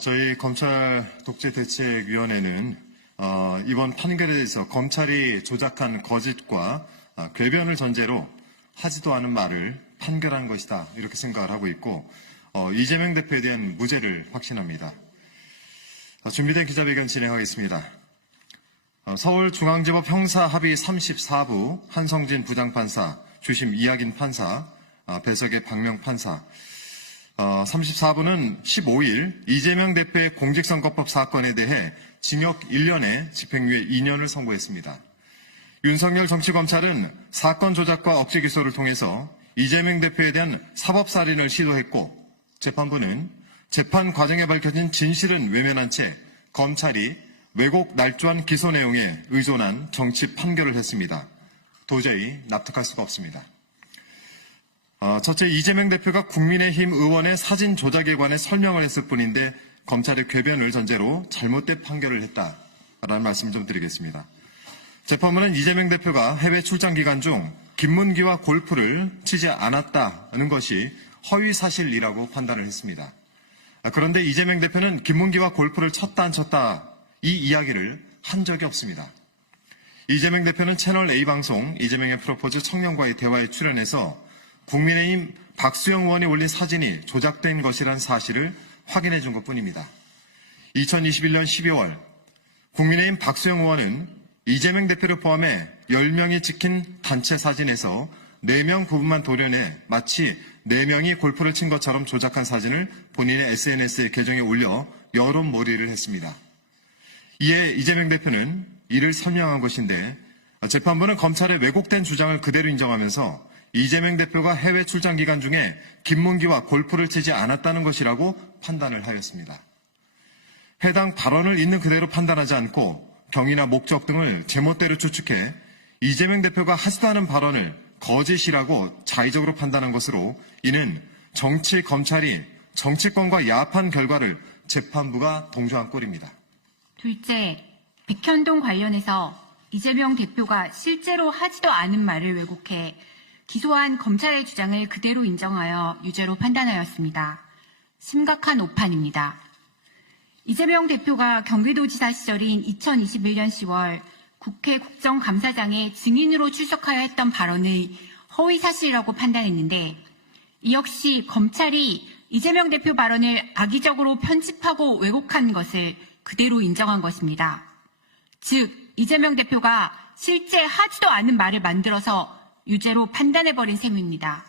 저희 검찰독재대책위원회는 이번 판결에 대해서 검찰이 조작한 거짓과 궤변을 전제로 하지도 않은 말을 판결한 것이다, 이렇게 생각을 하고 있고, 이재명 대표에 대한 무죄를 확신합니다. 준비된 기자회견 진행하겠습니다. 서울중앙지법 형사합의 34부 한성진 부장판사, 주심 이학인 판사, 배석의 박명 판사. 34부는 15일 이재명 대표의 공직선거법 사건에 대해 징역 1년에 집행유예 2년을 선고했습니다. 윤석열 정치검찰은 사건 조작과 억지 기소를 통해서 이재명 대표에 대한 사법살인을 시도했고, 재판부는 재판 과정에 밝혀진 진실은 외면한 채 검찰이 왜곡 날조한 기소 내용에 의존한 정치 판결을 했습니다. 도저히 납득할 수가 없습니다. 첫째, 이재명 대표가 국민의힘 의원의 사진 조작에 관해 설명을 했을 뿐인데 검찰의 궤변을 전제로 잘못된 판결을 했다라는 말씀 좀 드리겠습니다. 재판부는 이재명 대표가 해외 출장 기간 중 김문기와 골프를 치지 않았다는 것이 허위 사실이라고 판단을 했습니다. 그런데 이재명 대표는 김문기와 골프를 쳤다 안 쳤다 이 이야기를 한 적이 없습니다. 이재명 대표는 채널 A방송 이재명의 프로포즈 청년과의 대화에 출연해서 국민의힘 박수영 의원이 올린 사진이 조작된 것이란 사실을 확인해 준 것뿐입니다. 2021년 12월 국민의힘 박수영 의원은 이재명 대표를 포함해 10명이 찍힌 단체 사진에서 4명 부분만 도려내 마치 4명이 골프를 친 것처럼 조작한 사진을 본인의 SNS에 계정에 올려 여론몰이를 했습니다. 이에 이재명 대표는 이를 설명한 것인데, 재판부는 검찰의 왜곡된 주장을 그대로 인정하면서 이재명 대표가 해외 출장 기간 중에 김문기와 골프를 치지 않았다는 것이라고 판단을 하였습니다. 해당 발언을 있는 그대로 판단하지 않고 경위나 목적 등을 제멋대로 추측해 이재명 대표가 하지도 않은 발언을 거짓이라고 자의적으로 판단한 것으로, 이는 정치 검찰이 정치권과 야합한 결과를 재판부가 동조한 꼴입니다. 둘째, 백현동 관련해서 이재명 대표가 실제로 하지도 않은 말을 왜곡해 기소한 검찰의 주장을 그대로 인정하여 유죄로 판단하였습니다. 심각한 오판입니다. 이재명 대표가 경기도지사 시절인 2021년 10월 국회 국정감사장에 증인으로 출석하여 했던 발언을 허위 사실이라고 판단했는데, 이 역시 검찰이 이재명 대표 발언을 악의적으로 편집하고 왜곡한 것을 그대로 인정한 것입니다. 즉, 이재명 대표가 실제 하지도 않은 말을 만들어서 유죄로 판단해버린 셈입니다.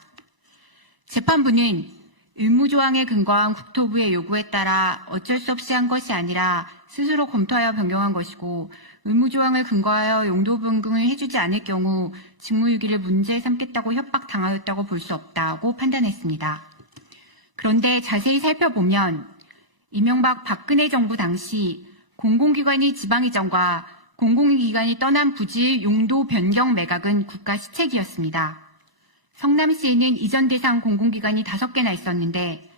재판부는 의무조항에 근거한 국토부의 요구에 따라 어쩔 수 없이 한 것이 아니라 스스로 검토하여 변경한 것이고, 의무조항을 근거하여 용도 변경을 해주지 않을 경우 직무유기를 문제 삼겠다고 협박당하였다고 볼 수 없다고 판단했습니다. 그런데 자세히 살펴보면 이명박 박근혜 정부 당시 공공기관이 지방이전과 공공기관이 떠난 부지 용도 변경 매각은 국가 시책이었습니다. 성남시에는 이전 대상 공공기관이 5개나 있었는데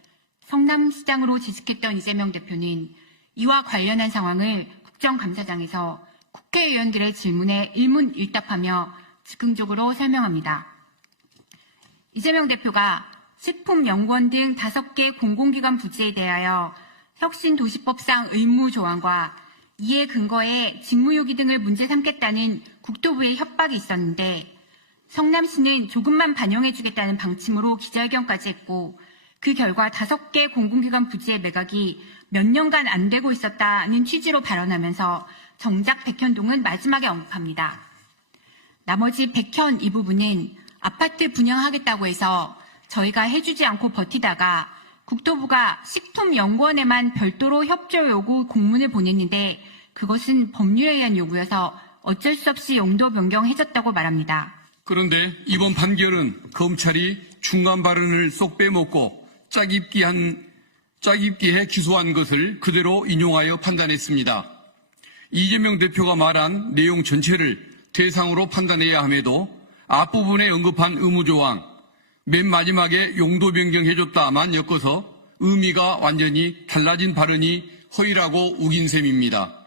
성남시장으로 재직했던 이재명 대표는 이와 관련한 상황을 국정감사장에서 국회의원들의 질문에 일문일답하며 즉흥적으로 설명합니다. 이재명 대표가 식품연구원 등 5개 공공기관 부지에 대하여 혁신도시법상 의무조항과 이에 근거해 직무유기 등을 문제 삼겠다는 국토부의 협박이 있었는데, 성남시는 조금만 반영해주겠다는 방침으로 기자회견까지 했고, 그 결과 5개 공공기관 부지의 매각이 몇 년간 안 되고 있었다는 취지로 발언하면서 정작 백현동은 마지막에 언급합니다. 나머지 백현 이 부분은 아파트 분양하겠다고 해서 저희가 해주지 않고 버티다가 국토부가 식품연구원에만 별도로 협조 요구 공문을 보냈는데 그것은 법률에 의한 요구여서 어쩔 수 없이 용도 변경해줬다고 말합니다. 그런데 이번 판결은 검찰이 중간 발언을 쏙 빼먹고 짜깁기해 기소한 것을 그대로 인용하여 판단했습니다. 이재명 대표가 말한 내용 전체를 대상으로 판단해야 함에도 앞부분에 언급한 의무조항, 맨 마지막에 용도 변경해줬다만 엮어서 의미가 완전히 달라진 발언이 허위라고 우긴 셈입니다.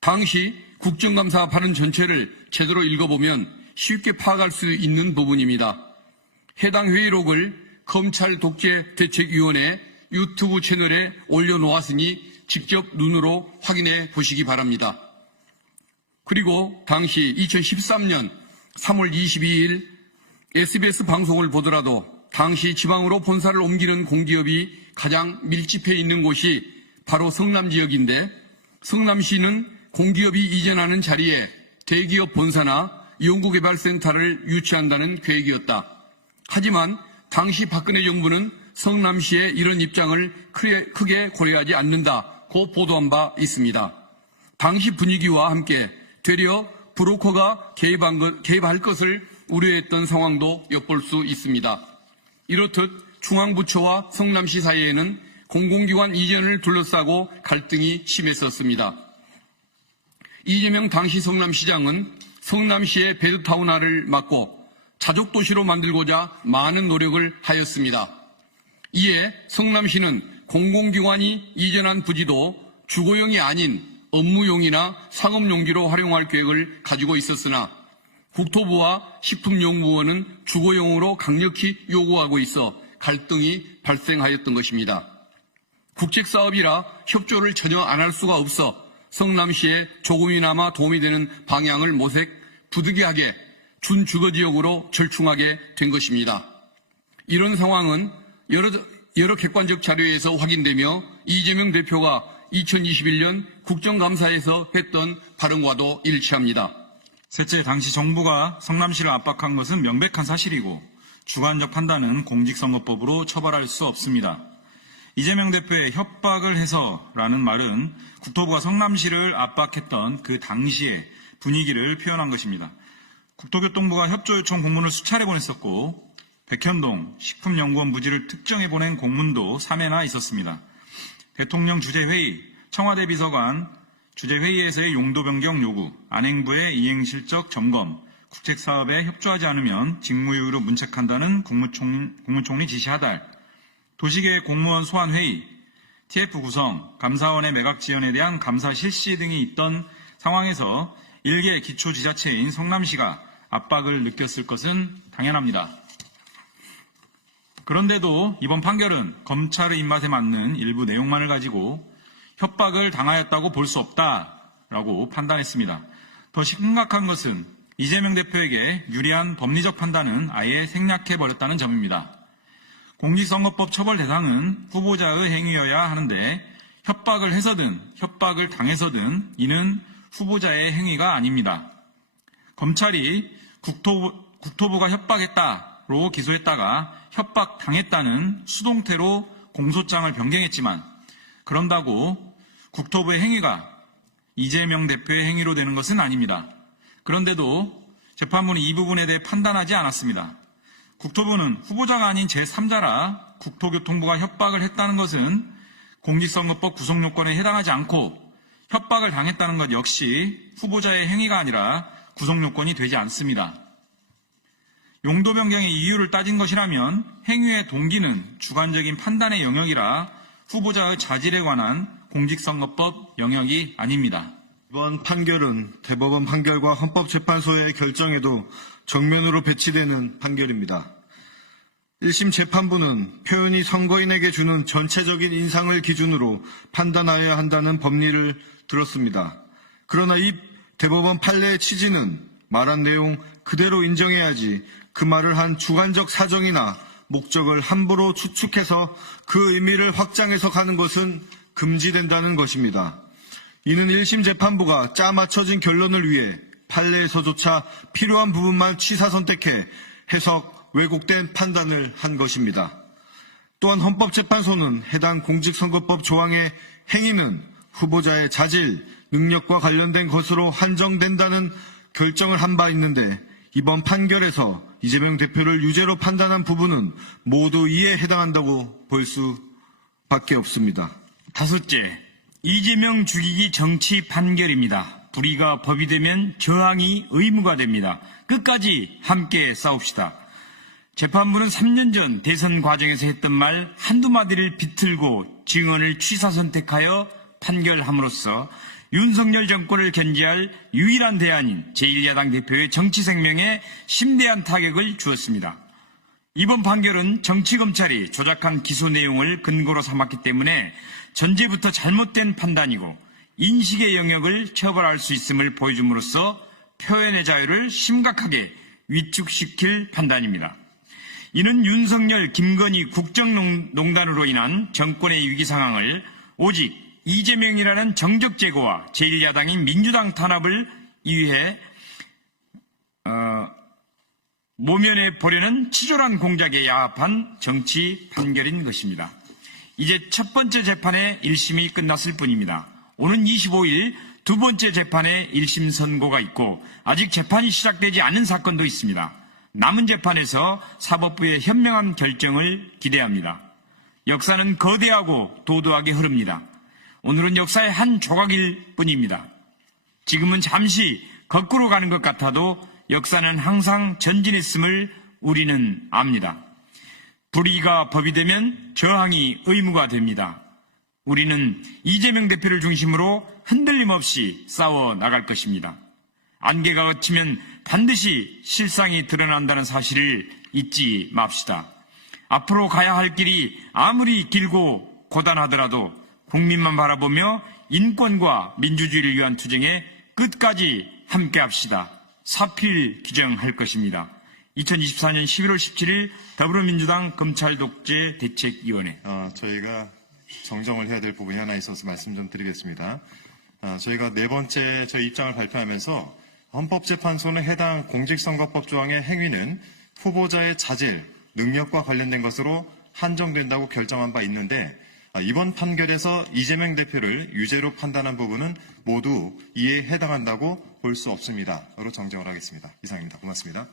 당시 국정감사 발언 전체를 제대로 읽어보면 쉽게 파악할 수 있는 부분입니다. 해당 회의록을 검찰독재대책위원회 유튜브 채널에 올려놓았으니 직접 눈으로 확인해 보시기 바랍니다. 그리고 당시 2013년 3월 22일 SBS 방송을 보더라도 당시 지방으로 본사를 옮기는 공기업이 가장 밀집해 있는 곳이 바로 성남 지역인데 성남시는 공기업이 이전하는 자리에 대기업 본사나 연구개발센터를 유치한다는 계획이었다. 하지만 당시 박근혜 정부는 성남시의 이런 입장을 크게 고려하지 않는다고 보도한 바 있습니다. 당시 분위기와 함께 되려 브로커가 개입할 것을 우려했던 상황도 엿볼 수 있습니다. 이렇듯 중앙부처와 성남시 사이에는 공공기관 이전을 둘러싸고 갈등이 심했었습니다. 이재명 당시 성남시장은 성남시의 베드타운화를 막고 자족도시로 만들고자 많은 노력을 하였습니다. 이에 성남시는 공공기관이 이전한 부지도 주거용이 아닌 업무용이나 상업용지로 활용할 계획을 가지고 있었으나 국토부와 식품연구원은 주거용으로 강력히 요구하고 있어 갈등이 발생하였던 것입니다. 국책사업이라 협조를 전혀 안 할 수가 없어 성남시에 조금이나마 도움이 되는 방향을 모색 부득이하게 준주거지역으로 절충하게 된 것입니다. 이런 상황은 여러 객관적 자료에서 확인되며 이재명 대표가 2021년 국정감사에서 했던 발언과도 일치합니다. 셋째, 당시 정부가 성남시를 압박한 것은 명백한 사실이고 주관적 판단은 공직선거법으로 처벌할 수 없습니다. 이재명 대표의 협박을 해서라는 말은 국토부가 성남시를 압박했던 그 당시의 분위기를 표현한 것입니다. 국토교통부가 협조 요청 공문을 수차례 보냈었고 백현동 식품연구원 부지를 특정해 보낸 공문도 3회나 있었습니다. 대통령 주재회의, 청와대 비서관 주재회의에서의 용도 변경 요구, 안행부의 이행실적 점검, 국책사업에 협조하지 않으면 직무유기로 문책한다는 국무총리 지시하달, 도시계획 공무원 소환회의, TF 구성, 감사원의 매각 지원에 대한 감사 실시 등이 있던 상황에서 일개 기초지자체인 성남시가 압박을 느꼈을 것은 당연합니다. 그런데도 이번 판결은 검찰의 입맛에 맞는 일부 내용만을 가지고 협박을 당하였다고 볼 수 없다라고 판단했습니다. 더 심각한 것은 이재명 대표에게 유리한 법리적 판단은 아예 생략해버렸다는 점입니다. 공직선거법 처벌 대상은 후보자의 행위여야 하는데 협박을 해서든 협박을 당해서든 이는 후보자의 행위가 아닙니다. 검찰이 국토부가 협박했다로 기소했다가 협박당했다는 수동태로 공소장을 변경했지만 그런다고 국토부의 행위가 이재명 대표의 행위로 되는 것은 아닙니다. 그런데도 재판부는 이 부분에 대해 판단하지 않았습니다. 국토부는 후보자가 아닌 제3자라 국토교통부가 협박을 했다는 것은 공직선거법 구성요건에 해당하지 않고 협박을 당했다는 것 역시 후보자의 행위가 아니라 구성요건이 되지 않습니다. 용도 변경의 이유를 따진 것이라면 행위의 동기는 주관적인 판단의 영역이라 후보자의 자질에 관한 공직선거법 영역이 아닙니다. 이번 판결은 대법원 판결과 헌법재판소의 결정에도 정면으로 배치되는 판결입니다. 1심 재판부는 표현이 선거인에게 주는 전체적인 인상을 기준으로 판단하여야 한다는 법리를 들었습니다. 그러나 이 대법원 판례의 취지는 말한 내용 그대로 인정해야지 그 말을 한 주관적 사정이나 목적을 함부로 추측해서 그 의미를 확장해서 가는 것은 금지된다는 것입니다. 이는 1심 재판부가 짜맞춰진 결론을 위해 판례에서조차 필요한 부분만 취사 선택해 해석 왜곡된 판단을 한 것입니다. 또한 헌법재판소는 해당 공직선거법 조항의 행위는 후보자의 자질, 능력과 관련된 것으로 한정된다는 결정을 한 바 있는데 이번 판결에서 이재명 대표를 유죄로 판단한 부분은 모두 이에 해당한다고 볼 수밖에 없습니다. 다섯째, 이재명 죽이기 정치 판결입니다. 불의가 법이 되면 저항이 의무가 됩니다. 끝까지 함께 싸웁시다. 재판부는 3년 전 대선 과정에서 했던 말 한두 마디를 비틀고 증언을 취사 선택하여 판결함으로써 윤석열 정권을 견제할 유일한 대안인 제1야당 대표의 정치 생명에 심대한 타격을 주었습니다. 이번 판결은 정치검찰이 조작한 기소 내용을 근거로 삼았기 때문에 전제부터 잘못된 판단이고 인식의 영역을 처벌할 수 있음을 보여줌으로써 표현의 자유를 심각하게 위축시킬 판단입니다. 이는 윤석열, 김건희 국정농단으로 인한 정권의 위기 상황을 오직 이재명이라는 정적 제거와 제1야당인 민주당 탄압을 위해 모면해 보려는 치졸한 공작에 야합한 정치 판결인 것입니다. 이제 첫 번째 재판의 1심이 끝났을 뿐입니다. 오는 25일 두 번째 재판의 1심 선고가 있고 아직 재판이 시작되지 않은 사건도 있습니다. 남은 재판에서 사법부의 현명한 결정을 기대합니다. 역사는 거대하고 도도하게 흐릅니다. 오늘은 역사의 한 조각일 뿐입니다. 지금은 잠시 거꾸로 가는 것 같아도 역사는 항상 전진했음을 우리는 압니다. 불의가 법이 되면 저항이 의무가 됩니다. 우리는 이재명 대표를 중심으로 흔들림 없이 싸워 나갈 것입니다. 안개가 걷히면 반드시 실상이 드러난다는 사실을 잊지 맙시다. 앞으로 가야 할 길이 아무리 길고 고단하더라도 국민만 바라보며 인권과 민주주의를 위한 투쟁에 끝까지 함께합시다. 사필 규정할 것입니다. 2024년 11월 17일 더불어민주당 검찰독재 대책위원회. 저희가 정정을 해야 될 부분이 하나 있어서 말씀 좀 드리겠습니다. 저희가 네 번째 저희 입장을 발표하면서 헌법재판소는 해당 공직선거법 조항의 행위는 후보자의 자질, 능력과 관련된 것으로 한정된다고 결정한 바 있는데 이번 판결에서 이재명 대표를 유죄로 판단한 부분은 모두 이에 해당한다고 볼 수 없습니다.로 정정을 하겠습니다. 이상입니다. 고맙습니다.